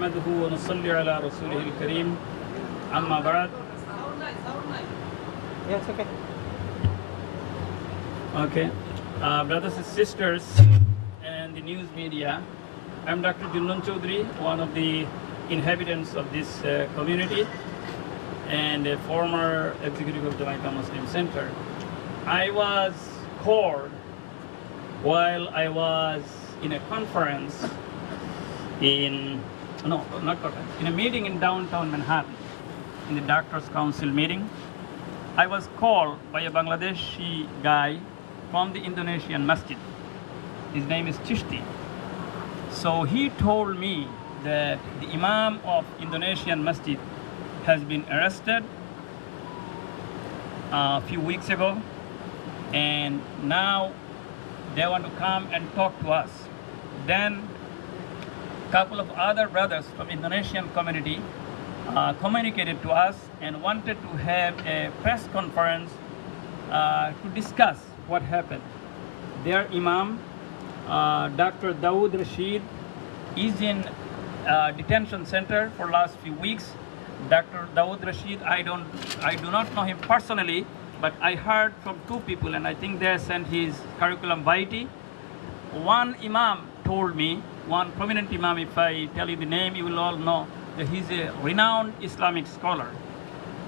نحمده ونصلي على رسوله الكريم أما بعد. Yes, okay. Okay, brothers and sisters and the news media, I'm Dr. Junun Chaudhry, one of the inhabitants of this community and a former executive of the Jamaica Muslim Center. I was called while I was in a conference in a meeting in downtown Manhattan, in the Doctors Council meeting. I was called by a Bangladeshi guy from the Indonesian Masjid. His name is Chishti. So he told me that the Imam of Indonesian Masjid has been arrested a few weeks ago, and now they want to come and talk to us. Then a couple of other brothers from Indonesian community communicated to us and wanted to have a press conference to discuss what happened. Their Imam, Dr. Dawood Rashid, is in detention center for last few weeks. Dr. Dawood Rashid, I do not know him personally, but I heard from two people, and I think they sent his curriculum vitae. One Imam told me, one prominent Imam, if I tell you the name, you will all know that he's a renowned Islamic scholar.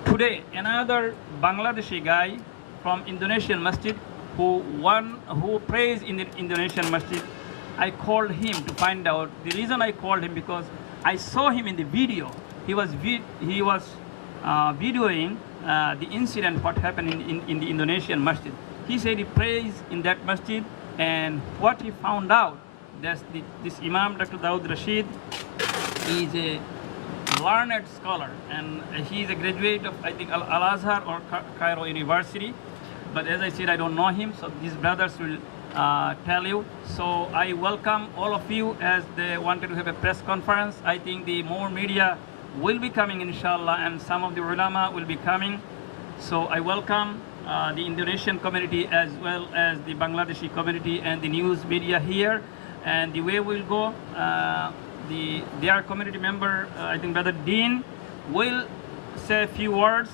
Today, another Bangladeshi guy from Indonesian Masjid who prays in the Indonesian Masjid, I called him to find out. The reason I called him because I saw him in the video. He was videoing the incident, what happened in the Indonesian Masjid. He said he prays in that Masjid, and what he found out, that this Imam, Dr. Dawood Rashid, is a learned scholar, and he is a graduate of, I think, Al-Azhar or Cairo University. But as I said, I don't know him, so these brothers will tell you. So I welcome all of you as they wanted to have a press conference. I think the more media will be coming, inshallah, and some of the ulama will be coming. So I welcome the Indonesian community as well as the Bangladeshi community and the news media here. And the way we'll go, their community member, I think Brother Dean, will say a few words,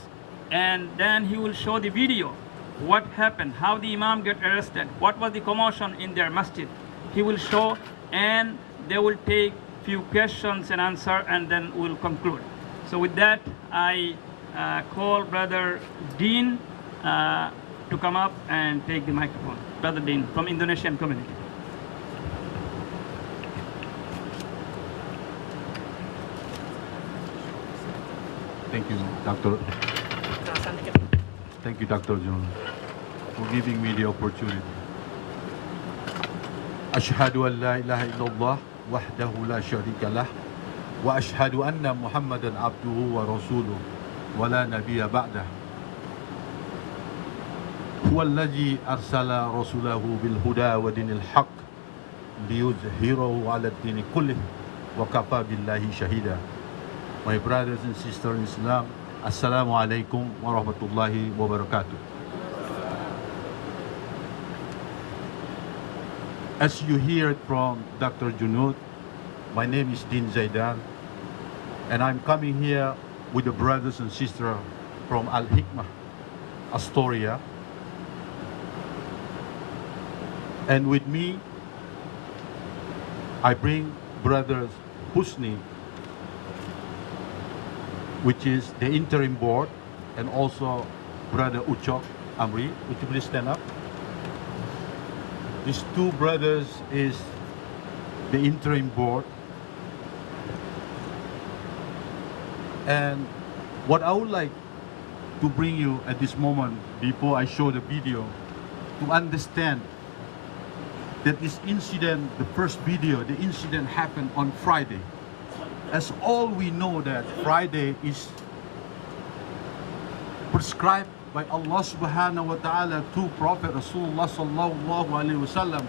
and then he will show the video. What happened, how the Imam got arrested, what was the commotion in their masjid. He will show, and they will take few questions and answer, and then we'll conclude. So with that, I call Brother Dean to come up and take the microphone. Brother Dean from Indonesian community. Thank you, Dr. Thank you, Dr. John, for giving me the opportunity. Ashhadu an la ilaha illallah wahdahu la sharika lah wa ashhadu anna Muhammadan abduhu wa rasuluhu wa la nabiyya ba'dah. Huwa alladhi arsala rasulahu bil huda wa dinil haqq liyuzhirahu 'ala ad-dini kullih wa kafa billahi shahida. My brothers and sisters in Islam, Assalamu alaikum wa rahmatullahi wa barakatuh. As you hear it from Dr. Junud, my name is Din Zaidan, and I'm coming here with the brothers and sisters from Hikmah, Astoria. And with me, I bring brothers Husni, which is the interim board, and also Brother Uchok Amri. Would you please stand up? These two brothers is the interim board. And what I would like to bring you at this moment, before I show the video, to understand that this incident, the first video, the incident happened on Friday. As all we know that Friday is prescribed by Allah subhanahu wa ta'ala to Prophet Rasulullah sallallahu alaihi wasallam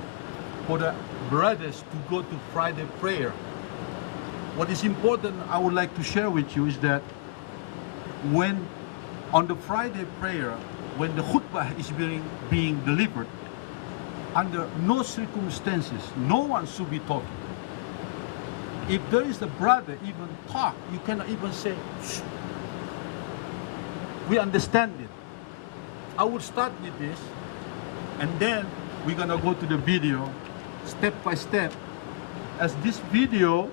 for the brothers to go to Friday prayer. What is important I would like to share with you is that when on the Friday prayer, when the khutbah is being delivered, under no circumstances, no one should be talking. If there is a brother even talk, you cannot even say, shh. We understand it. I will start with this, and then we're gonna go to the video, step by step. As this video,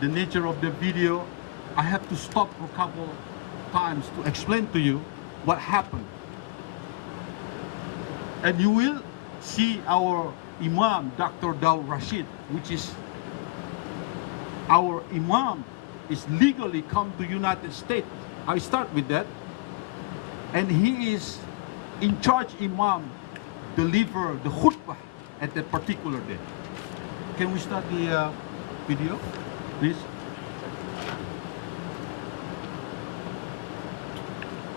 the nature of the video, I have to stop for a couple times to explain to you what happened. And you will see our Imam, Dr. Daud Rashid, which is our Imam, is legally come to United States. I start with that. And he is in charge Imam, deliver the khutbah at that particular day. Can we start the video, please?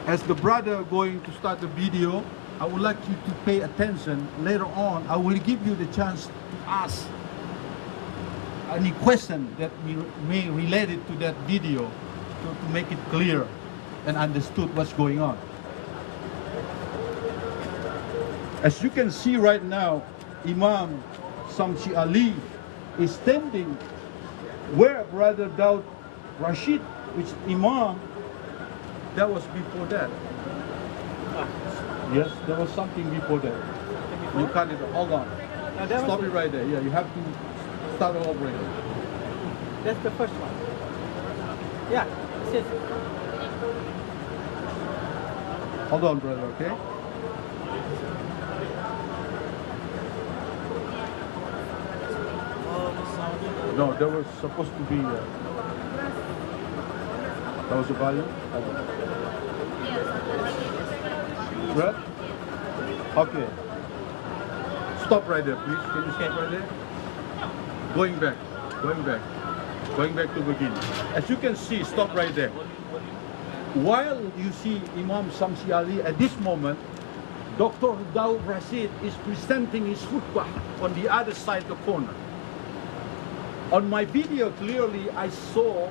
As the brother going to start the video, I would like you to pay attention. Later on, I will give you the chance to ask any question that may relate it to that video to make it clear and understood what's going on. As you can see right now, Imam Shamsi Ali is standing where Brother Daud Rashid, which Imam, that was before that. Yes, there was something before that. You cut it off. Hold on. Stop it right there. Yeah, you have to start all over again. That's the first one. Yeah, it. Hold on, brother, okay? No, there was supposed to be. That was a volume? Right? Okay. Stop right there, please. Can you stop right there? Going back. Going back to beginning. As you can see, stop right there. While you see Imam Shamsi Ali at this moment, Dr. Daud Rashid is presenting his khutbah on the other side of the corner. On my video, clearly I saw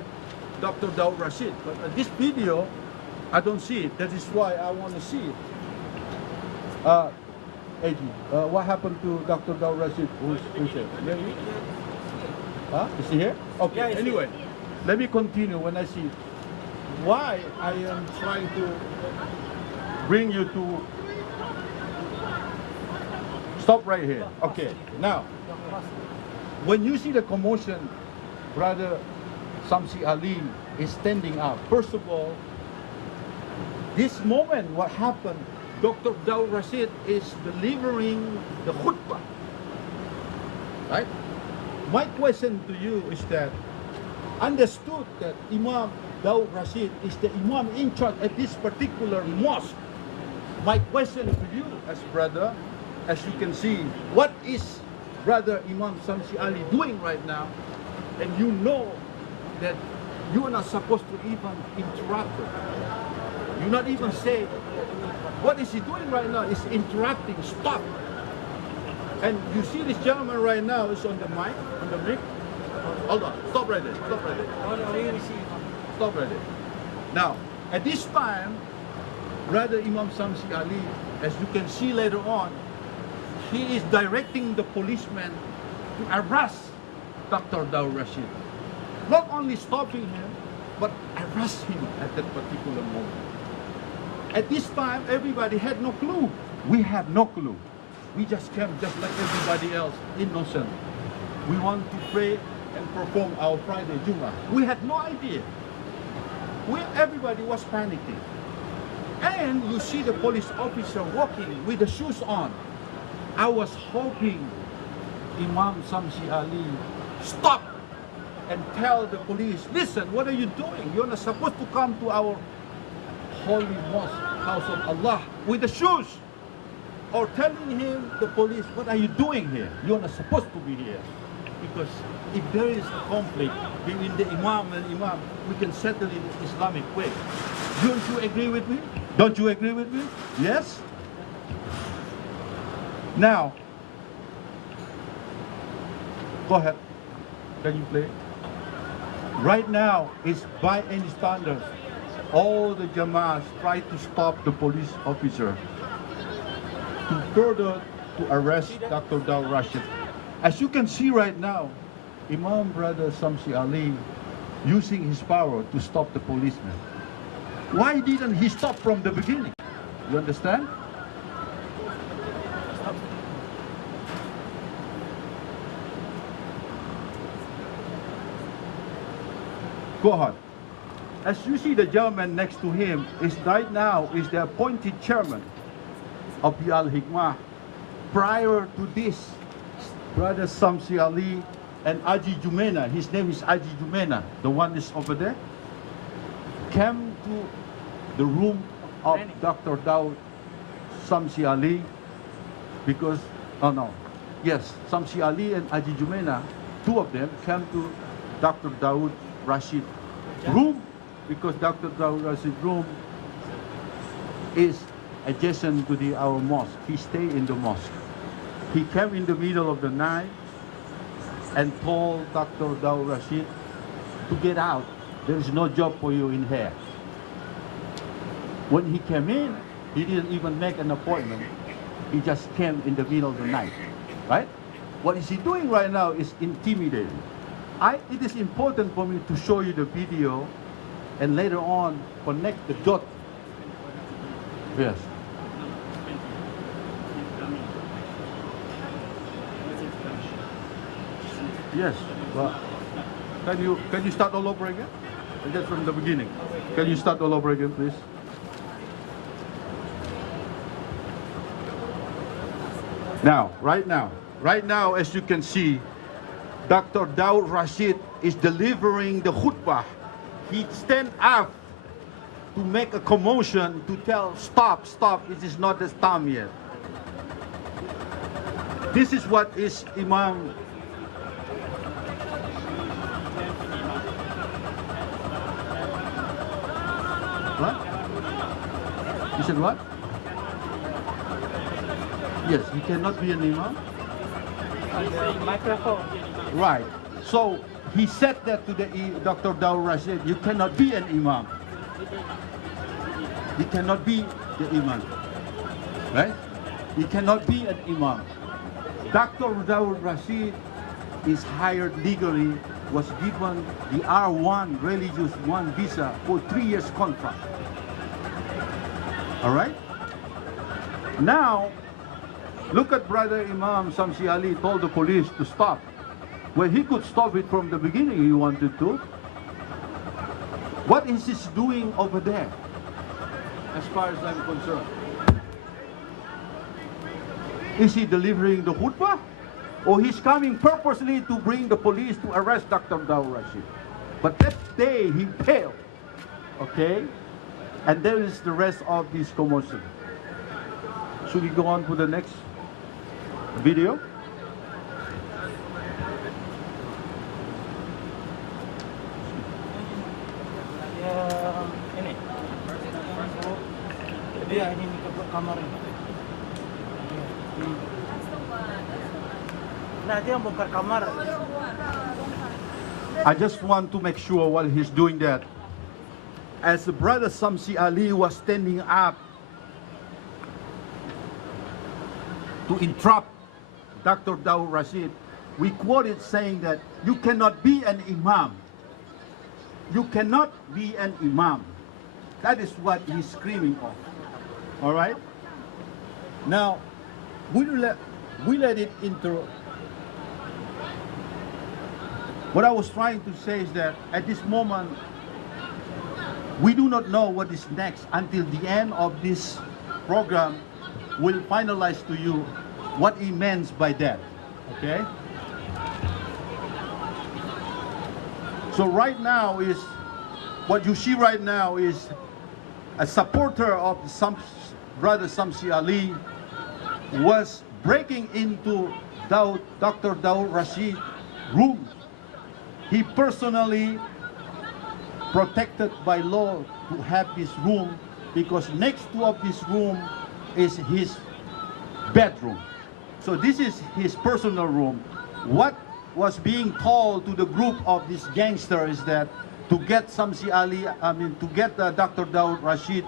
Dr. Daud Rashid, but at this video, I don't see it. That is why I want to see it. What happened to Dr. Daud Rashid? Who's here? Huh? Is he here? Okay, Yeah, anyway, let me continue when I see it. Why I am trying to bring you to stop right here. Okay, now, when you see the commotion, Brother Shamsi Ali is standing up. First of all, this moment, what happened, Dr. Daud Rashid is delivering the khutbah, right? My question to you is that, understood that Imam Daud Rashid is the Imam in charge at this particular mosque. My question to you as brother, as you can see, what is Brother Imam Shamsi Ali doing right now? And you know that you are not supposed to even interrupt him. You not even say, what is he doing right now? He's interrupting, stop. And you see this gentleman right now is on the mic, Hold on, stop right there, stop right there. Stop right there. Now, at this time, Brother Imam Shamsi Ali, as you can see later on, he is directing the policeman to arrest Dr. Daud Rashid. Not only stopping him, but arrest him at that particular moment. At this time, everybody had no clue. We had no clue. We just came just like everybody else, innocent. We want to pray and perform our Friday Jummah. We had no idea. Everybody was panicking. And you see the police officer walking with the shoes on. I was hoping Imam Shamsi Ali stop and tell the police, listen, what are you doing? You're not supposed to come to our holy mosque, house of Allah, with the shoes. Or telling him, the police, what are you doing here? You're not supposed to be here. Because if there is a conflict between the Imam and Imam, we can settle it in Islamic way. Don't you agree with me? Don't you agree with me? Yes? Now, go ahead. Can you play? Right now, it's by any standards. All the Jama'ahs try to stop the police officer to further to arrest Dr. Daud Rashid. As you can see right now, Imam brother Shamsi Ali using his power to stop the policeman. Why didn't he stop from the beginning? You understand? Go ahead. As you see, the gentleman next to him is right now is the appointed chairman of the Hikmah. Prior to this, brother Shamsi Ali and Aji Jumena, his name is Aji Jumena, the one is over there, came to the room of Dr. Daud Shamsi Ali because, Shamsi Ali and Aji Jumena, two of them came to Dr. Daud Rashid room because Dr. Daud Rashid room is adjacent to our mosque. He stayed in the mosque. He came in the middle of the night and told Dr. Daud Rashid to get out. There is no job for you in here. When he came in, he didn't even make an appointment. He just came in the middle of the night, right? What is he doing right now is intimidating. It is important for me to show you the video and later on connect the dot. Yes. Yes. Well, can you start all over again? Just from the beginning. Can you start all over again, please? Now, right now, as you can see, Dr. Daud Rashid is delivering the khutbah. He stand up to make a commotion to tell, stop, it is not the time yet. This is what is Imam. What? You said what? Yes, he cannot be an Imam. Microphone. Right. So he said that to the Dr. Daud Rashid, you cannot be an Imam. You cannot be the Imam. Right? You cannot be an Imam. Dr. Daud Rashid is hired legally, was given the R1 religious one visa for 3 years contract. All right? Now, look at brother Imam Shamsi Ali told the police to stop. Well, he could stop it from the beginning he wanted to. What is he doing over there, as far as I'm concerned? Is he delivering the khutbah? Or he's coming purposely to bring the police to arrest Dr. Daud Rashid? But that day he failed. Okay? And there is the rest of this commotion. Should we go on to the next video? Ini. Dia ini ke kamar ini. Nah, dia bongkar kamar. I just want to make sure while he's doing that, as the brother Shamsi Ali was standing up to interrupt Dr. Daud Rashid, we quoted saying that you cannot be an Imam. You cannot be an Imam. That is what he's screaming of. All right? Now, we let it into. What I was trying to say is that at this moment, we do not know what is next until the end of this program will finalize to you what he means by that. Okay? So right now is, what you see right now is a supporter of brother Shamsi Ali was breaking into Dr. Daud Rashid room. He personally protected by law to have this room because next to of this room is his bedroom. So this is his personal room. What was being told to the group of this gangster is that to get Shamsi Ali, to get Dr. Daud Rashid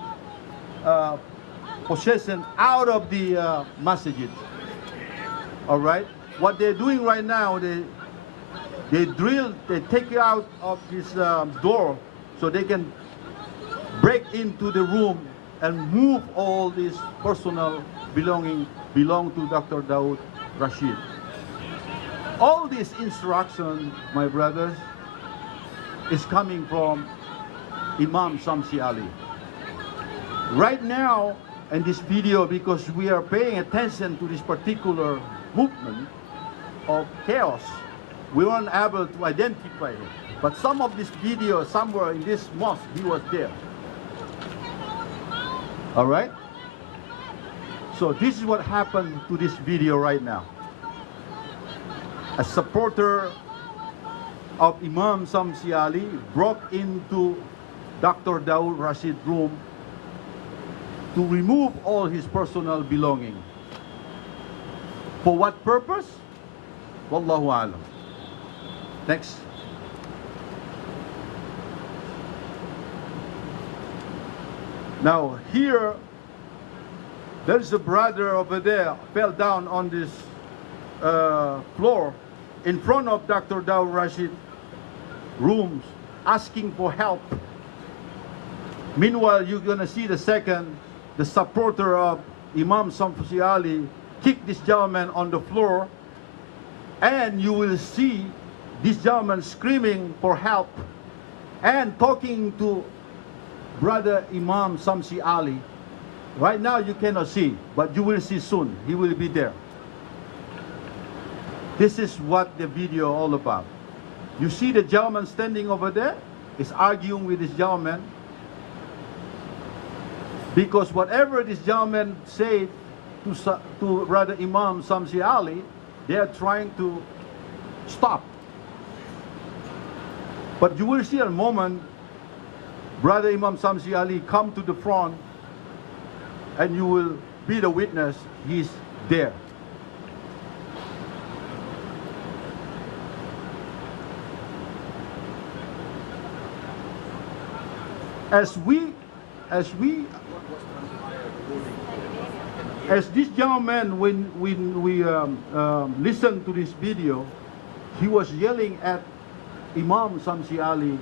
possession out of the Masjid. All right. What they're doing right now, They take you out of this door so they can break into the room and move all these personal belong to Dr. Daud Rashid. All this instruction, my brothers, is coming from Imam Shamsi Ali. Right now, in this video, because we are paying attention to this particular movement of chaos, we weren't able to identify him. But some of this video, somewhere in this mosque, he was there. All right? So this is what happened to this video right now. A supporter of Imam Shamsi Ali broke into Dr. Daud Rashid's room to remove all his personal belongings. For what purpose? Wallahu alam. Next. Now here, there's a brother over there fell down on this floor in front of Dr. Daud Rashid rooms asking for help. Meanwhile, you're gonna see the supporter of Imam Shamsi Ali kick this gentleman on the floor, and you will see this gentleman screaming for help and talking to brother Imam Shamsi Ali. Right now you cannot see, but you will see soon. He will be there. This is what the video all about. You see the gentleman standing over there is arguing with this gentleman, because whatever this gentleman said to brother Imam Shamsi Ali, they are trying to stop. But you will see in a moment, brother Imam Shamsi Ali come to the front, and you will be the witness. He's there. As this gentleman, when we listened to this video, he was yelling at Imam Shamsi Ali,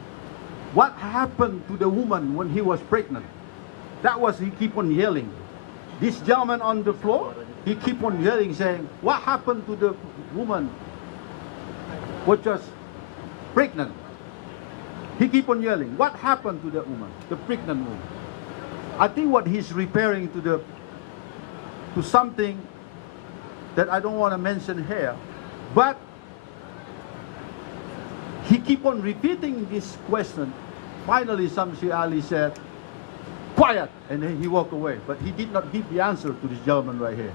what happened to the woman when he was pregnant? That was, he keep on yelling. This gentleman on the floor, he keep on yelling, saying, what happened to the woman which was pregnant? He keep on yelling, what happened to the woman, the pregnant woman? I think what he's referring to something that I don't want to mention here, but he keep on repeating this question. Finally, Shamsi Ali said, quiet, and then he walked away. But he did not give the answer to this gentleman right here.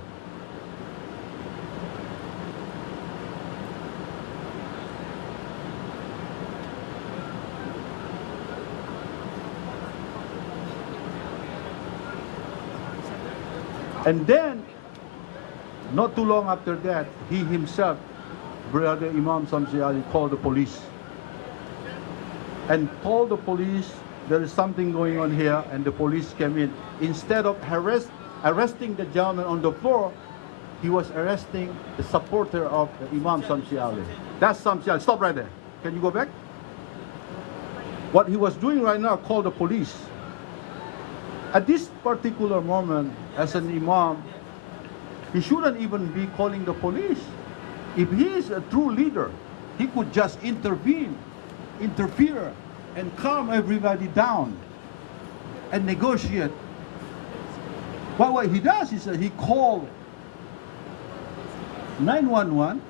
And then, not too long after that, he himself, brother Imam Shamsi Ali, called the police. And told the police there is something going on here, and the police came in. Instead of arresting the gentleman on the floor, he was arresting the supporter of Imam Shamsi Ali. That's Shamsi Ali. Stop right there. Can you go back? What he was doing right now, called the police. At this particular moment, as an imam, he shouldn't even be calling the police. If he is a true leader, he could just interfere, and calm everybody down and negotiate. But what he does is that he called 911,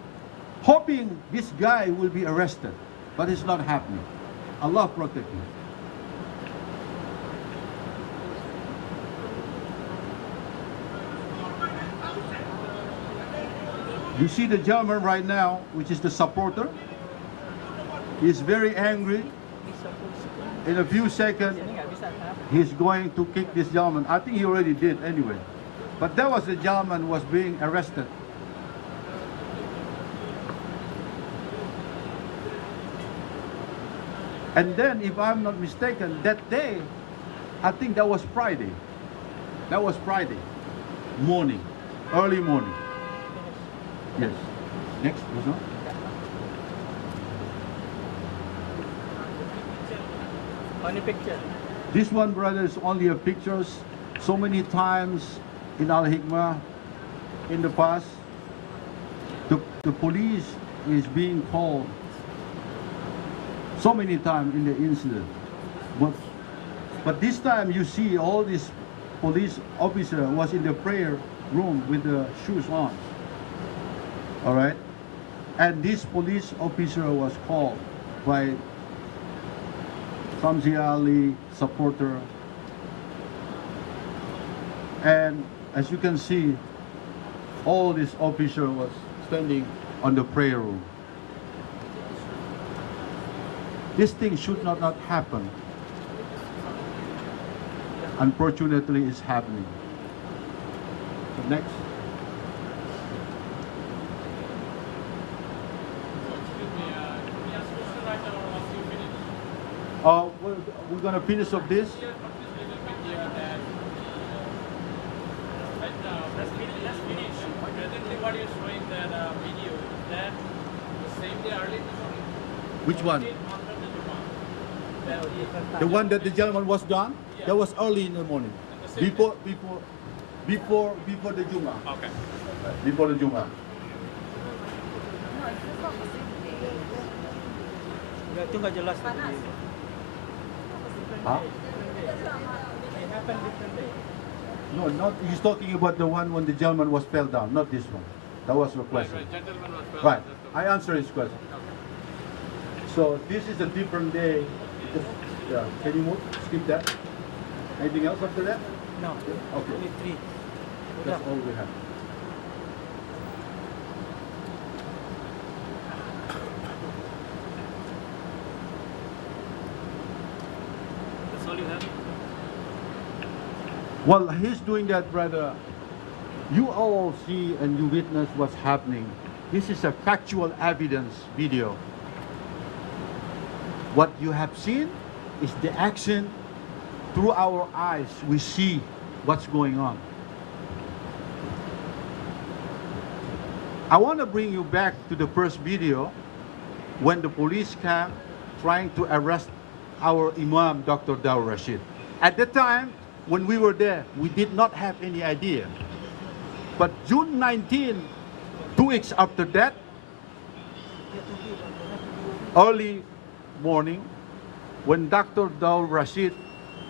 hoping this guy will be arrested. But it's not happening. Allah protect him. You see the gentleman right now, which is the supporter. He's very angry. In a few seconds, he's going to kick this gentleman. I think he already did anyway. But that was the gentleman who was being arrested. And then, if I'm not mistaken, that day, I think that was Friday. That was Friday morning, early morning. Yes. Next, was not? Only picture. This one, brother, is only a pictures. So many times in Al Hikmah, in the past, the police is being called so many times in the incident. But this time you see all these police officer was in the prayer room with the shoes on. All right? And this police officer was called by Shamsi Ali supporter. And as you can see, all this officer was standing on the prayer room. This thing should not happen. Unfortunately, it's happening. Next. We're gonna finish up this. Let's finish. Presently, what you're showing that video, that the same day early in the morning. Which one? After the Jummah. The one that the gentleman was done? Yeah. That was early in the morning. The same Before the Jummah. Okay. Before the Jummah. Itu nggak jelas. Huh? It happened different day. No, not he's talking about the one when the gentleman was fell down, not this one. That was your question. Right, gentleman was fell Right. down, that's I answer his question. So this is a different day. Yeah. Can you move? Skip that. Anything else after that? No. Okay. Only three. That's all we have. That's all you have? Well, he's doing that, brother. You all see and you witness what's happening. This is a factual evidence video. What you have seen is the action. Through our eyes, we see what's going on. I want to bring you back to the first video when the police came trying to arrest our Imam, Dr. Dawud Rashid. At the time, when we were there, we did not have any idea. But June 19, 2 weeks after that, early morning, when Dr. Dawud Rashid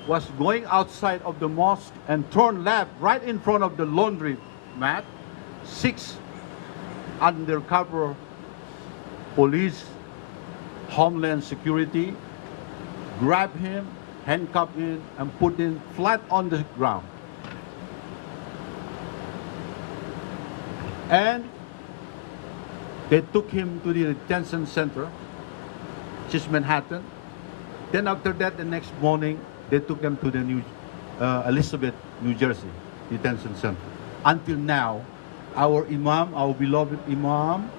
was going outside of the mosque and turned left right in front of the laundry mat, 6 undercover police, Homeland Security, grabbed him, handcuffed him, and put him flat on the ground. And they took him to the detention center, which is Manhattan. Then after that, the next morning, they took them to the Elizabeth, New Jersey detention center. Until now, our Imam, our beloved Imam,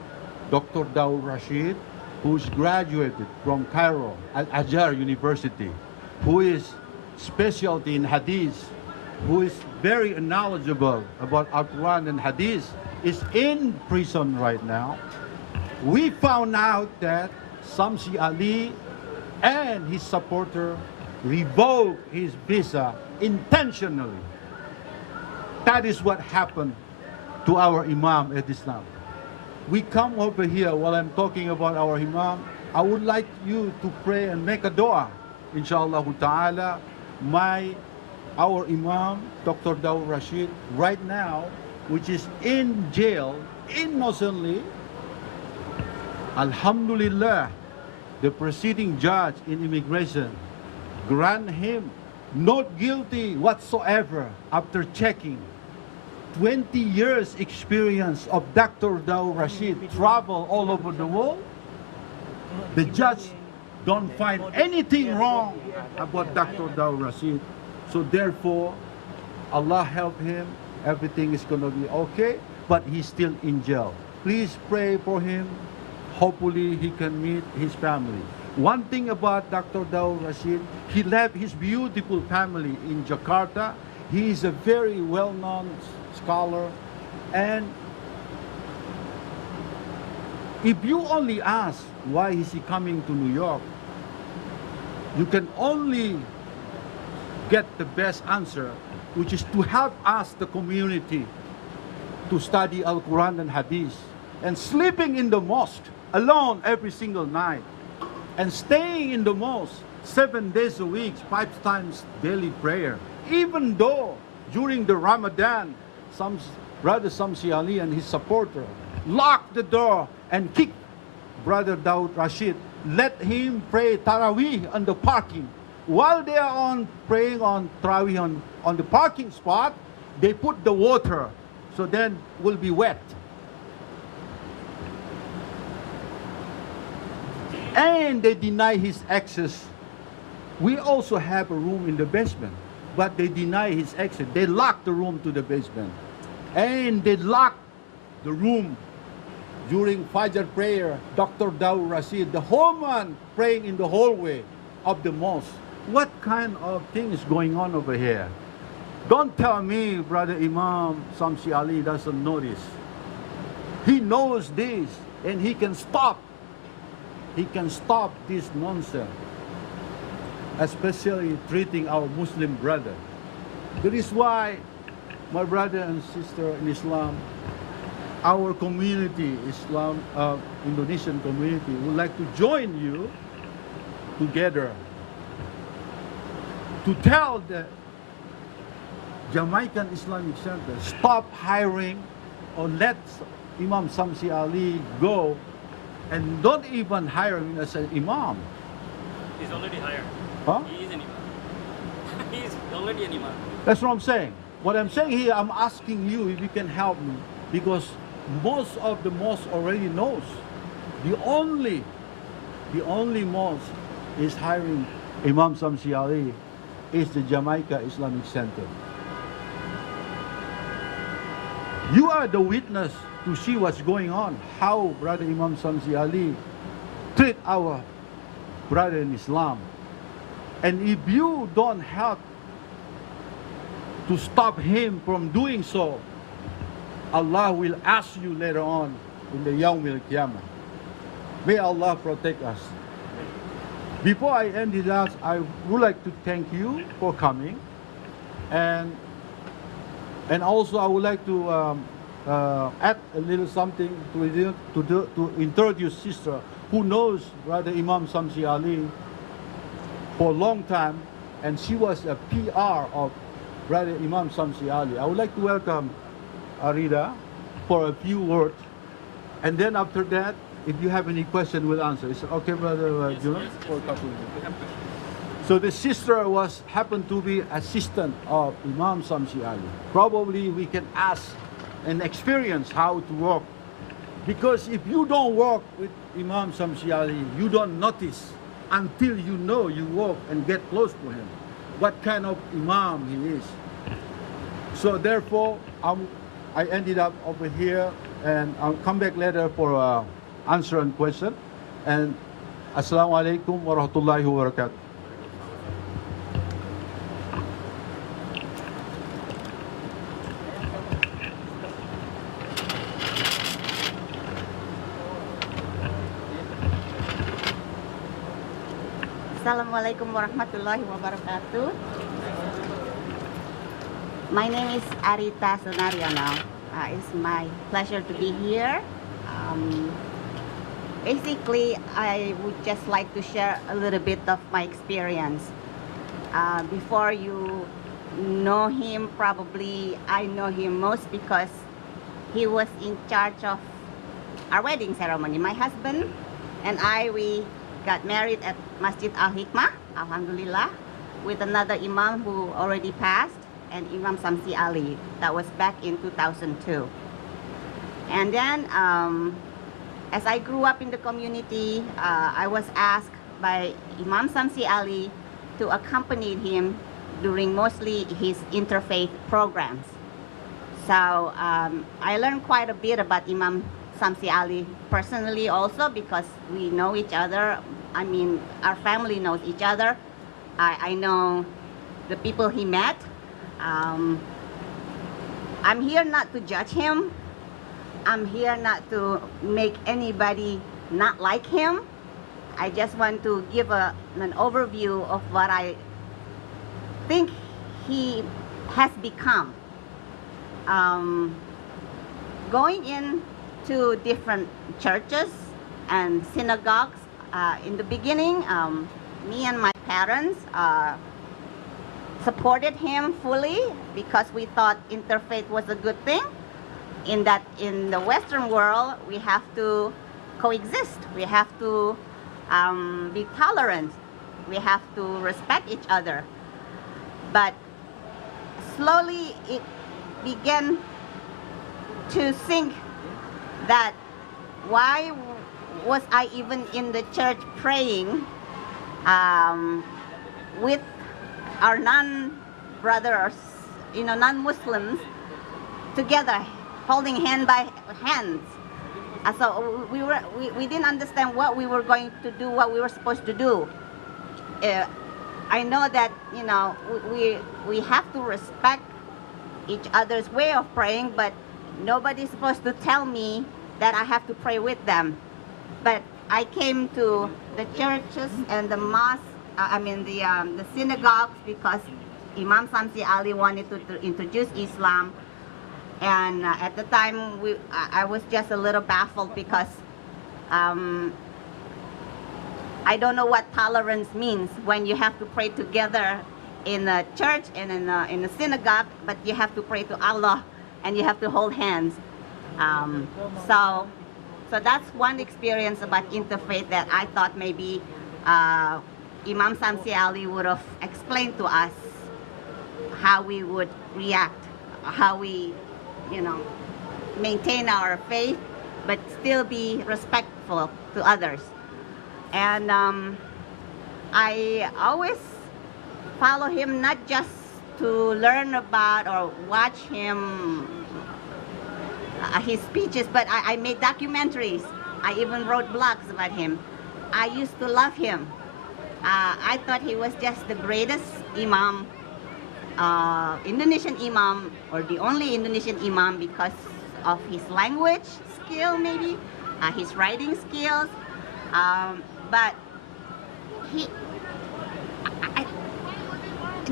Dr. Dawud Rashid, who's graduated from Cairo, Al-Azhar University, who is specialty in Hadith, who is very knowledgeable about Al-Quran and Hadith, is in prison right now. We found out that Shamsi Ali and his supporter revoked his visa intentionally. That is what happened to our Imam at Islam. We come over here while I'm talking about our Imam. I would like you to pray and make a dua, inshallah ta'ala. Our Imam, Dr. Dawud Rashid, right now, which is in jail innocently, alhamdulillah, the preceding judge in immigration grant him not guilty whatsoever after checking 20 years experience of Dr. Dawud Rashid, travel all over the world. The judge don't find anything wrong about Dr. Dawud Rashid. So therefore, Allah help him. Everything is going to be okay, but he's still in jail. Please pray for him. Hopefully he can meet his family. One thing about Dr. Dawud Rashid, he left his beautiful family in Jakarta. He is a very well-known scholar. And if you only ask why is he coming to New York, you can only get the best answer, which is to help us, the community, to study Al-Quran and Hadith, and sleeping in the mosque alone every single night, and staying in the mosque 7 days a week, 5 times daily prayer. Even though during the Ramadan, Brother Shamsi Ali and his supporter locked the door and kicked Brother Daud Rashid, let him pray Taraweeh on the parking. While they are on praying on Taraweeh on the parking spot, they put the water, so then will be wet. And they deny his access. We also have a room in the basement, but they deny his access. They lock the room to the basement. And they lock the room during Fajr prayer. Dr. Daud Rashid, the whole man praying in the hallway of the mosque. What kind of thing is going on over here? Don't tell me Brother Imam Shamsi Ali doesn't know this. He knows this, and he can stop. He can stop this nonsense, especially treating our Muslim brother. That is why, my brother and sister in Islam, our community, Indonesian community, would like to join you together to tell the Jamaican Islamic Center, stop hiring or let Imam Shamsi Ali go, and don't even hire him as an imam. He's already hired. Huh? He is an imam. He's already an imam. That's what I'm saying. What I'm saying here, I'm asking you if you can help me, because most of the mosque already knows. The only mosque is hiring Imam Shamsi Ali is the Jamaica Islamic Center. You are the witness to see what's going on, how Brother Imam Shamsi Ali treat our brother in Islam. And if you don't help to stop him from doing so, Allah will ask you later on in the Yawm al-Qiyamah. May Allah protect us. Before I end it out, I would like to thank you for coming, and also I would like to add a little something to introduce sister who knows Brother Imam Shamsi Ali for a long time, and she was a PR of Brother Imam Shamsi Ali. I would like to welcome Arida for a few words, and then after that, if you have any question, we'll answer. Is it okay, Brother Juno? For a couple of minutes. So the sister happened to be assistant of Imam Shamsi Ali. Probably we can ask and experience how to work, because if you don't work with Imam Shamsi Ali, you don't notice until you know, you walk and get close to him, what kind of Imam he is. So therefore, I ended up over here, and I'll come back later for answer and question. And Assalamu alaikum wa rahmatullahi wa barakatuh. Assalamualaikum warahmatullahi wabarakatuh. My name is Arita Sunaryono. It's my pleasure to be here. Basically, I would just like to share a little bit of my experience. Before you know him, probably I know him most because he was in charge of our wedding ceremony. My husband and we got married at Masjid Al-Hikmah, Alhamdulillah, with another Imam who already passed, and Imam Shamsi Ali. That was back in 2002. And then, as I grew up in the community, I was asked by Imam Shamsi Ali to accompany him during mostly his interfaith programs. So I learned quite a bit about Imam Shamsi Ali personally also, because we know each other. I mean, our family knows each other. I know the people he met. I'm here not to judge him. I'm here not to make anybody not like him. I just want to give an overview of what I think he has become. Going into different churches and synagogues, in the beginning, me and my parents supported him fully because we thought interfaith was a good thing. In that, in the Western world, we have to coexist. We have to be tolerant. We have to respect each other. But slowly it began to sink that why was I even in the church praying with our non-brothers, non-Muslims together, holding hand by hands. So we didn't understand what we were going to do, what we were supposed to do. I know that we have to respect each other's way of praying, but nobody's supposed to tell me that I have to pray with them. But I came to the churches and the mosques, the synagogues, because Imam Shamsi Ali wanted to introduce Islam. And at the time, I was just a little baffled because I don't know what tolerance means when you have to pray together in a church and in a synagogue, but you have to pray to Allah and you have to hold hands. So that's one experience about interfaith that I thought maybe Imam Shamsi Ali would have explained to us how we would react, how we maintain our faith, but still be respectful to others. And I always follow him not just to learn about or watch him, his speeches, but I made documentaries. I even wrote blogs about him. I used to love him. I thought he was just the greatest Imam, Indonesian Imam, or the only Indonesian Imam because of his language skill, maybe, his writing skills. But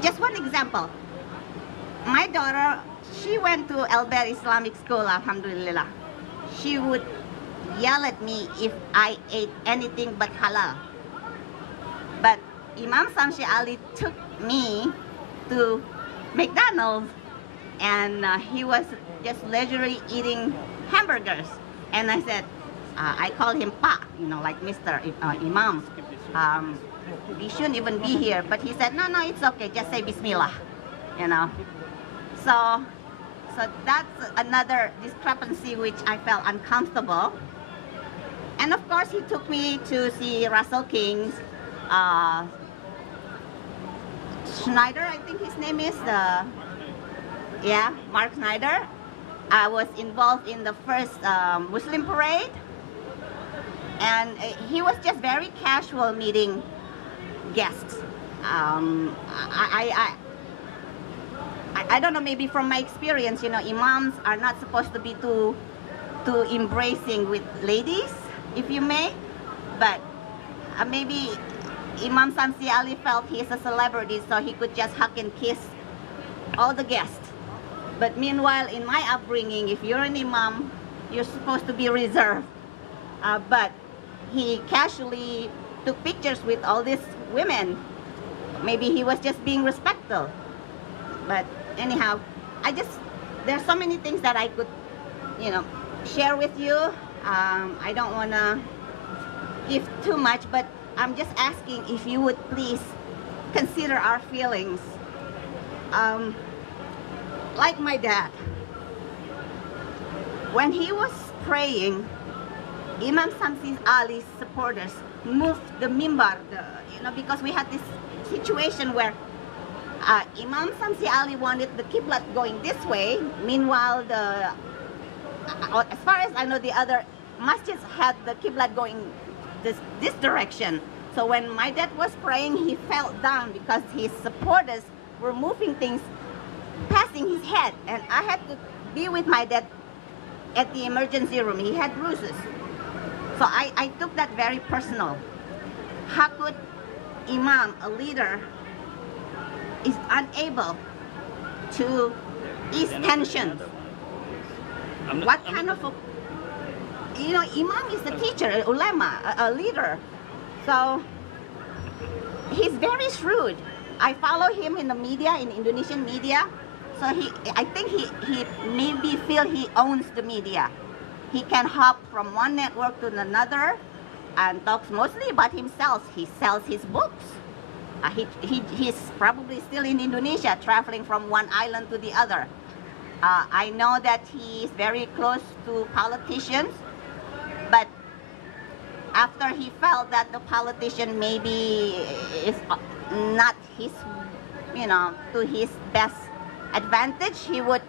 just one example. My daughter, she went to Al-Bair Islamic School, alhamdulillah. She would yell at me if I ate anything but halal. But Imam Shamsi Ali took me to McDonald's, and he was just leisurely eating hamburgers. And I said, I called him Pa, like Mr. Imam. We shouldn't even be here. But he said, no, it's okay. Just say Bismillah, So that's another discrepancy which I felt uncomfortable. And of course, he took me to see Russell King's, Schneider, I think his name is, Mark Schneider. I was involved in the first Muslim parade. And he was just very casual meeting guests. I don't know, maybe from my experience, imams are not supposed to be too embracing with ladies, if you may. But maybe Imam Shamsi Ali felt he's a celebrity, so he could just hug and kiss all the guests. But meanwhile, in my upbringing, if you're an imam, you're supposed to be reserved. But he casually took pictures with all these women. Maybe he was just being respectful. But anyhow, there's so many things that I could, share with you. I don't want to give too much, but I'm just asking if you would please consider our feelings. Like my dad, when he was praying, Imam Shamsi Ali's supporters moved the mimbar, because we had this situation where Imam Shamsi Ali wanted the Qiblat going this way. Meanwhile, as far as I know, the other masjids had the Qiblat going this direction. So when my dad was praying, he fell down because his supporters were moving things, passing his head. And I had to be with my dad at the emergency room. He had bruises. So I took that very personal. how could Imam, a leader, is unable to ease tensions? What kind of Imam is a teacher, an ulama, a leader. So he's very shrewd. I follow him in the media, in Indonesian media. So I think he maybe feel he owns the media. He can hop from one network to another and talks mostly about himself. He sells his books. He's probably still in Indonesia, traveling from one island to the other. I know that he is very close to politicians, but after he felt that the politician maybe is not his, to his best advantage, he would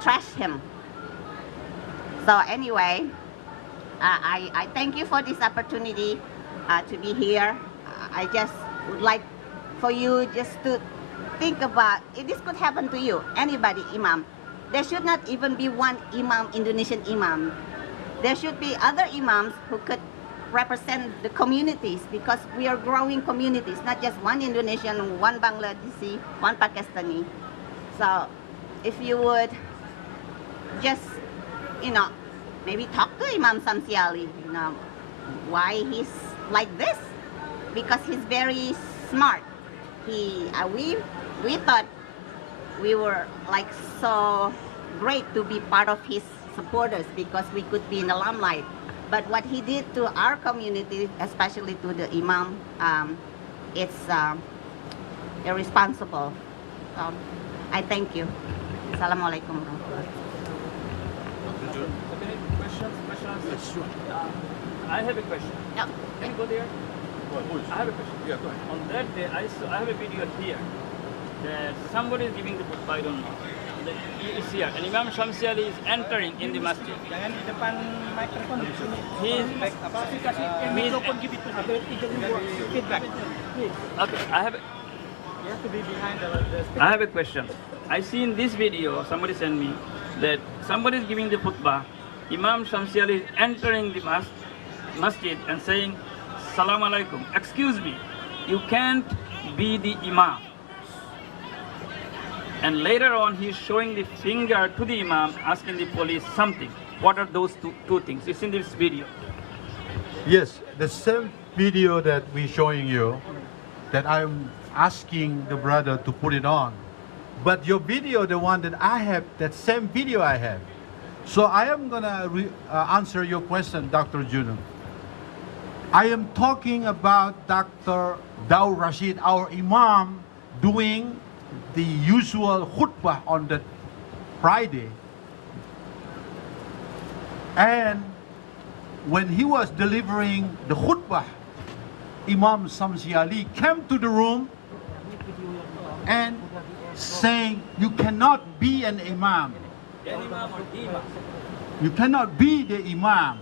trash him. So anyway, I thank you for this opportunity to be here. I just would like for you just to think about, if this could happen to you, anybody, Imam. There should not even be one Imam, Indonesian Imam. There should be other Imams who could represent the communities, because we are growing communities, not just one Indonesian, one Bangladeshi, one Pakistani. So if you would just, maybe talk to Imam Shamsi Ali, why he's like this, because he's very smart. We thought we were like so great to be part of his supporters because we could be in the limelight. But what he did to our community, especially to the Imam, it's irresponsible. So I thank you. Assalamualaikum. Okay, questions? Yes, sure. I have a question. Yeah. Can you go there? I have a question. Yeah, go ahead. On that day, I have a video here that somebody is giving the khutbah, I don't know. It's here, and Imam Shamsi Ali is entering in the masjid. Jangan di depan mikrofon di sini. He's Kasih mikrofon give it to him. Feedback. Please. okay. You have to be behind the I have a question. I see in this video, somebody sent me, that somebody is giving the khutbah. Imam Shamsi Ali is entering the masjid and saying, Salam alaikum. Excuse me, you can't be the Imam. And later on, he's showing the finger to the Imam, asking the police something. What are those two things? It's in this video. Yes, the same video that we're showing you, that I'm asking the brother to put it on. But your video, the one that I have, that same video I have. So I am gonna answer your question, Dr. Juno. I am talking about Dr. Daud Rashid, our Imam, doing the usual khutbah on that Friday. And when he was delivering the khutbah, Imam Shamsi Ali came to the room and saying, you cannot be an Imam. You cannot be the Imam.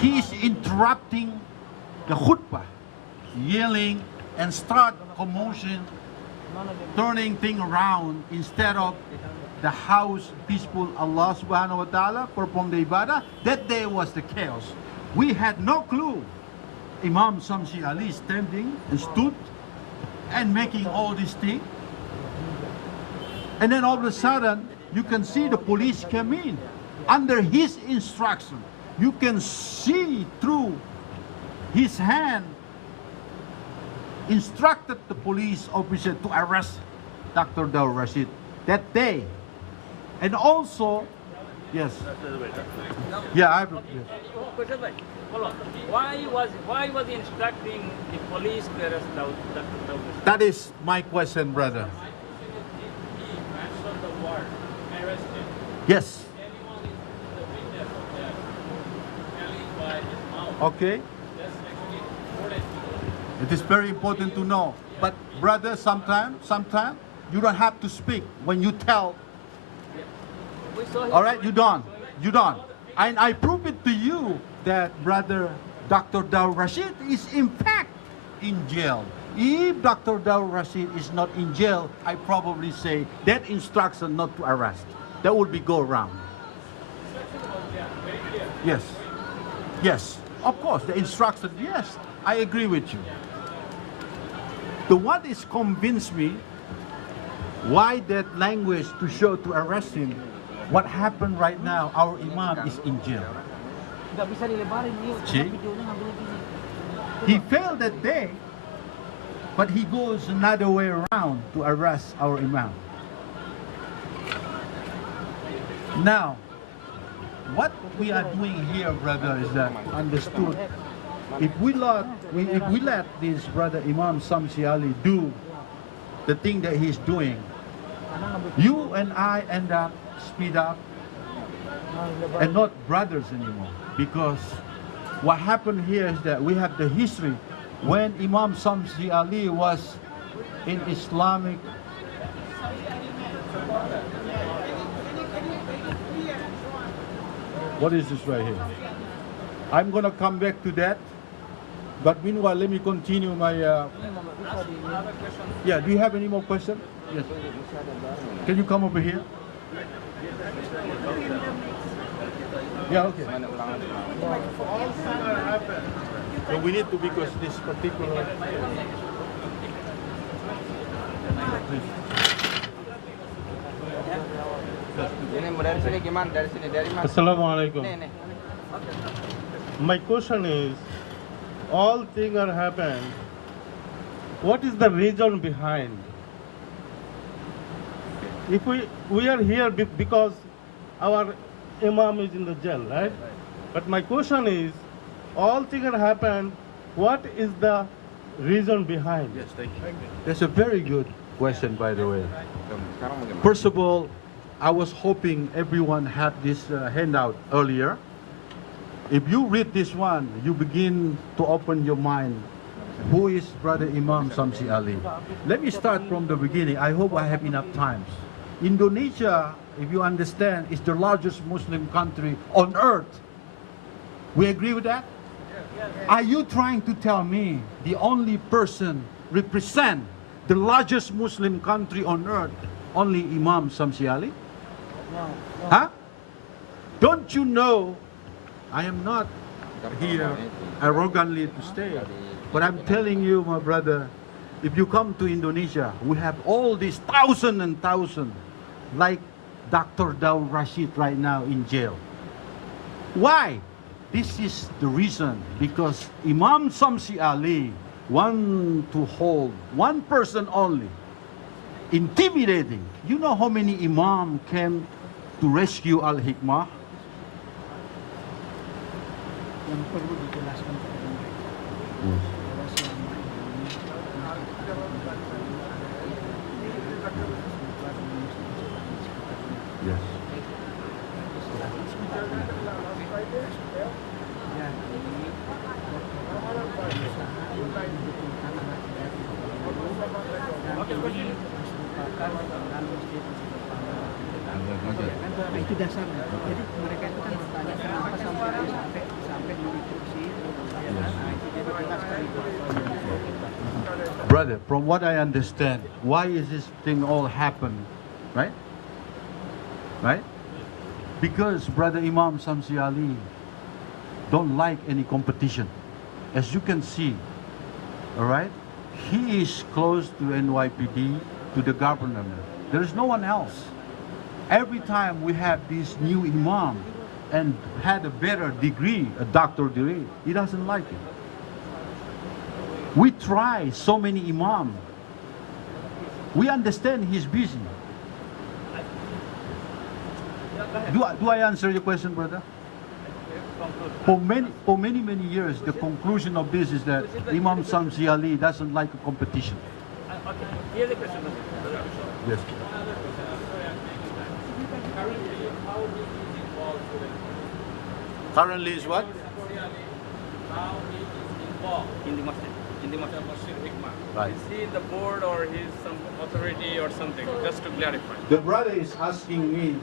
He's interrupting the khutbah, yelling and start commotion, turning thing around instead of the house peaceful Allah subhanahu wa ta'ala perform the ibadah. That day was the chaos. We had no clue. Imam Shamsi Ali standing and stood and making all these things. And then all of a sudden, you can see the police came in under his instruction. You can see through his hand instructed the police officer to arrest Dr. Daud Rashid that day. And also, yes. Yeah, I have. Yes. Hold on. Why was he instructing the police to arrest Dr. Daud Rashid? That is my question, brother. Yes. Okay. It is very important to know. But brother, sometimes you don't have to speak when you tell. All right, you don't. And I prove it to you that brother Dr. Daud Rashid is in fact in jail. If Dr. Daud Rashid is not in jail, I probably say that instruction not to arrest. That would be go around. Yes. Yes, of course, the instruction, yes, I agree with you. The what is convinced me why that language to show to arrest him, what happened right now, our Imam is in jail. Nggak bisa dilebarin yuk. See? Videonya ngambilnya gini. He failed that day, but he goes another way around to arrest our Imam. Now, what we are doing here, brother, is that understood. If we let this brother Imam Shamsi Ali do the thing that he's doing, you and I end up speed up and not brothers anymore. Because what happened here is that we have the history when Imam Shamsi Ali was in Islamic. What is this right here? I'm gonna come back to that. But meanwhile, let me continue my. Yeah, do you have any more questions? Yes. Can you come over here? Yeah, okay. So we need to, because this particular. Please. Dari sini gimana? Dari sini, dari mana? Assalamualaikum. Nih. My question is, all things are happened. What is the reason behind? If we are here because our Imam is in the jail, right? But my question is, all things are happened. What is the reason behind? Yes, thank you. That's a very good question, by the way. Sekarang mau gimana? First of all, I was hoping everyone had this handout earlier. If you read this one, you begin to open your mind. Who is Brother Imam Shamsi Ali? Let me start from the beginning. I hope I have enough times. Indonesia, if you understand, is the largest Muslim country on earth. We agree with that? Are you trying to tell me the only person represent the largest Muslim country on earth, only Imam Shamsi Ali? Huh? Don't you know, I am not here arrogantly to stay, but I'm telling you, my brother, if you come to Indonesia, we have all these thousands and thousands, like Dr. Daud Rashid right now in jail. Why? This is the reason, because Imam Shamsi Ali want to hold one person only, intimidating. You know how many Imam came to rescue Al-Hikmah? Yang perlu dijelaskan kepada mereka. Bahwa selama ini Yes. Nah, itu dasarnya. Jadi mereka itu kan bertanya kenapa sampai menginstruksi. Nah, itu dia jelaskan itu. Brother, from what I understand, why is this thing all happen, right? Right? Because Brother Imam Shamsi Ali don't like any competition. As you can see, all right? He is close to NYPD, to the government. There is no one else. Every time we have this new Imam and had a better degree, a doctor degree, he doesn't like it. We try so many Imam. We understand he's busy. Do I answer your question, brother? For many years, the conclusion of this is that Imam Shamsi Ali doesn't like a competition. Okay, here's a question. Yes. Currently is what? Now he is involved In the masjid. in the Masjid Hikmah. Right. Is he the board or he's some authority or something? Just to clarify. The brother is asking me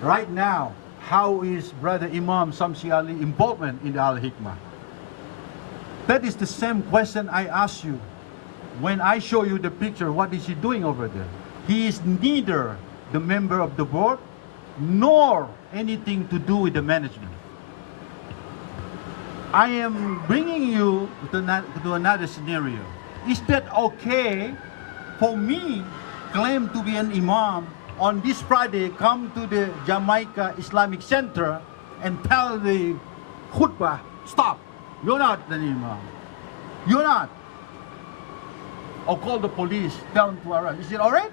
right now, how is Brother Imam Shamsi Ali involvement in the Al-Hikmah? That is the same question I asked you when I show you the picture. What is he doing over there? He is neither the member of the board nor anything to do with the management. I am bringing you to another scenario. Is that okay for me claim to be an imam on this Friday, come to the Jamaica Islamic Center and tell the khutbah, stop, you're not an imam. You're not. Or call the police, tell them to arrest. Is it all right?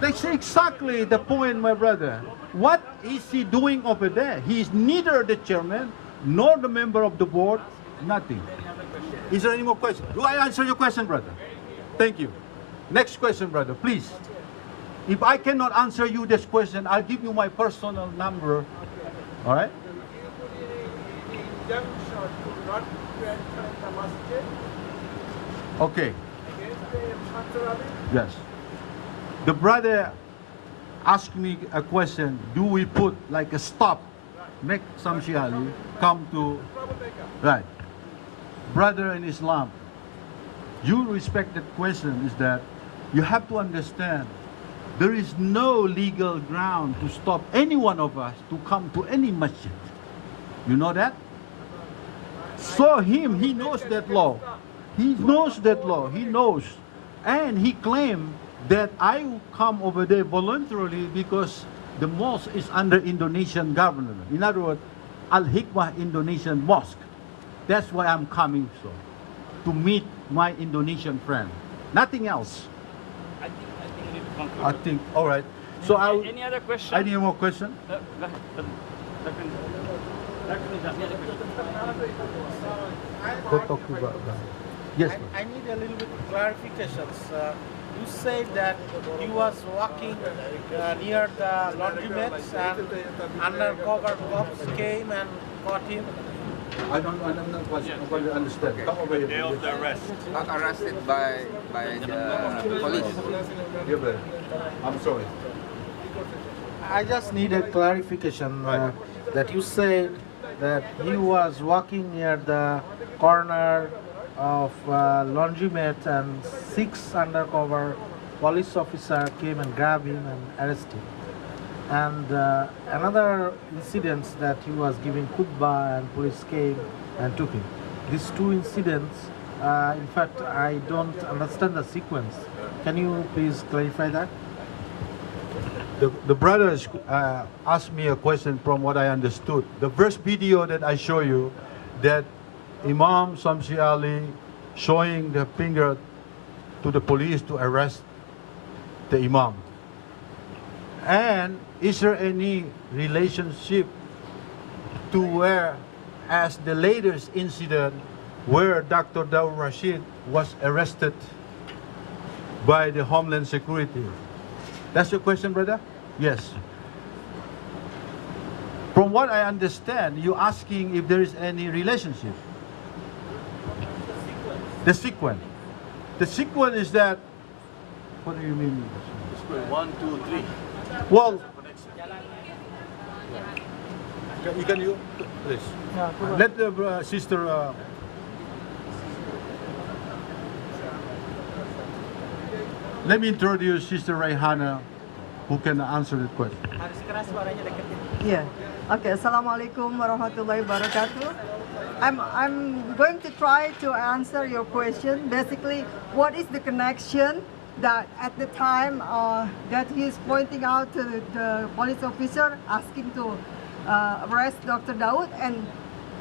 That's exactly the point, my brother. What is he doing over there? He is neither the chairman nor the member of the board, nothing. Is there any more questions? Do I answer your question, brother? Thank you. Next question, brother, please. If I cannot answer you this question, I'll give you my personal number. All right? Okay. Yes. The brother asked me a question, do we put like a stop, make Shamsi Ali come to, right. Brother in Islam, you respect that question is that you have to understand there is no legal ground to stop any one of us to come to any masjid. You know that? So he knows that law. He knows that law. He knows. And he claimed that I come over there voluntarily because the mosque is under Indonesian government. In other words, Al-Hikmah Indonesian mosque. That's why I'm coming so, to meet my Indonesian friend. Nothing else. I think we need to conclude. I think, all right. So Any other question? Any more question? Go ahead. Yes. I need a little bit of clarifications. You said that he was walking near the laundromats and undercover cops came and caught him. I don't understand. Come over here. Day of the arrest. Not arrested by the police. Yeah, brother. I'm sorry. I just need a clarification that you said that he was walking near the corner of laundromat and 6 undercover police officer came and grabbed him and arrested him. And another incident that he was giving khutbah and police came and took him. These 2 incidents, in fact, I don't understand the sequence. Can you please clarify that? The brothers asked me a question from what I understood. The first video that I show you, that Imam Shamsi Ali showing the finger to the police to arrest the Imam. And is there any relationship to where, as the latest incident, where Dr. Daud Rashid was arrested by the Homeland Security? That's your question, brother? Yes. From what I understand, you're asking if there is any relationship. The sequence. The sequence is that, what do you mean? 1, 2, 3. Well, you please. Let the sister. Let me introduce Sister Raihana, who can answer the question. Yeah. Okay. Assalamualaikum warahmatullahi wabarakatuh. I'm going to try to answer your question. Basically, what is the connection that at the time that he is pointing out to the police officer asking to arrest Dr. Daud and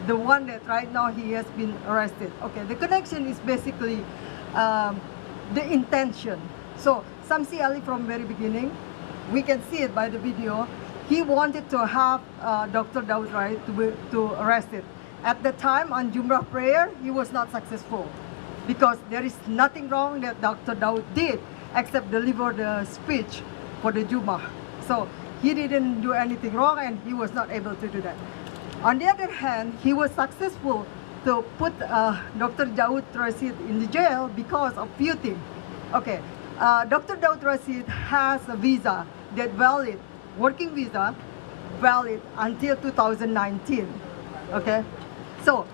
the one that right now he has been arrested? Okay. The connection is basically the intention. So Shamsi Ali from very beginning, we can see it by the video, he wanted to have Dr. Daud right to arrest it. At the time on Jumrah prayer, he was not successful because there is nothing wrong that Dr. Daud did except deliver the speech for the Jummah. So he didn't do anything wrong and he was not able to do that. On the other hand, he was successful to put Dr. Daud Rashid in the jail because of few things. Okay, Dr. Daud Rashid has a visa that valid, working visa, valid until 2019. Okay, so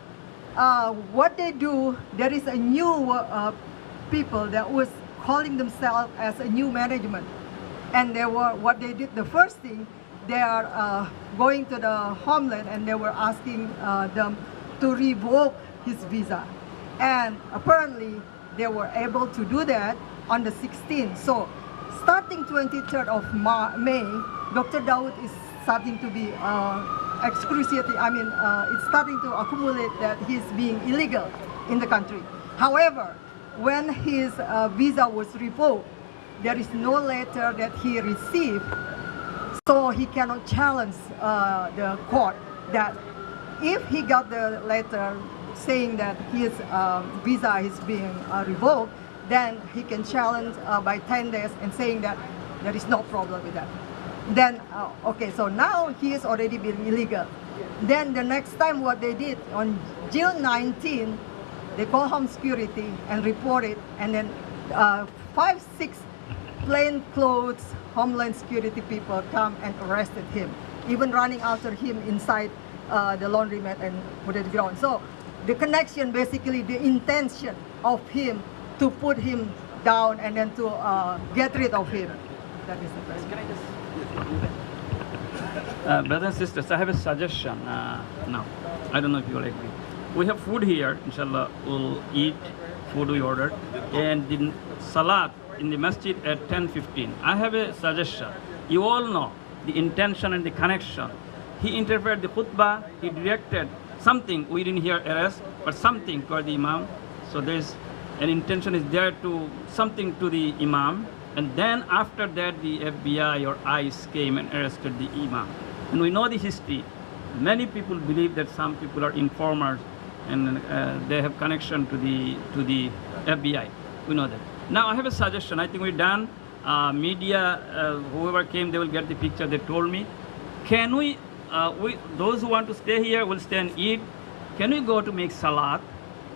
what they do, there is a new people that was calling themselves as a new management, and they were what they did. The first thing, they are going to the homeland and they were asking them to revoke his visa. And apparently they were able to do that on the 16th. So starting 23rd of May, Dr. Daud is starting to be excruciating. I mean, it's starting to accumulate that he's being illegal in the country. However, when his visa was revoked, there is no letter that he received, so he cannot challenge the court that if he got the letter saying that his visa is being revoked, then he can challenge by 10 days and saying that there is no problem with that. Then, okay, so now he is already been illegal. Then the next time what they did, on June 19, they call home security and report it, and then 5, 6 plainclothes Homeland Security people come and arrested him, even running after him inside the laundromat and put it down. So the connection, basically the intention of him to put him down and then to get rid of him. That is the question. Brothers and sisters, I have a suggestion now. I don't know if you will agree. We have food here, inshallah, we'll eat food we ordered, and the salat in the masjid at 10:15. I have a suggestion. You all know the intention and the connection. He interpreted the khutbah, he directed something, we didn't hear arrest, but something toward the Imam. So there's an intention is there to something to the Imam, and then after that the FBI or ICE came and arrested the Imam. And we know the history. Many people believe that some people are informers and they have connection to the FBI. We know that. Now I have a suggestion. I think we're done. Media, whoever came, they will get the picture. They told me. Can we those who want to stay here will stay and eat. Can we go to make salat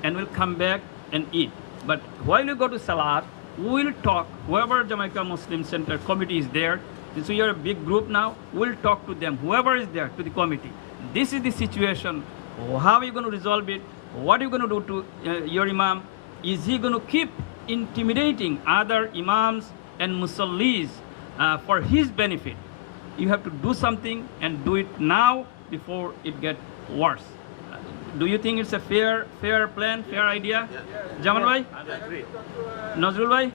and we'll come back and eat? But while we go to salat, we'll talk. Whoever Jamaica Muslim Center committee is there, so you're a big group now, we'll talk to them, whoever is there, to the committee. This is the situation. How are you going to resolve it? What are you going to do to your Imam? Is he going to keep intimidating other Imams and Musallis for his benefit? You have to do something and do it now before it gets worse. Do you think it's a fair plan, fair idea? Jamal bhai? Nazrul bhai?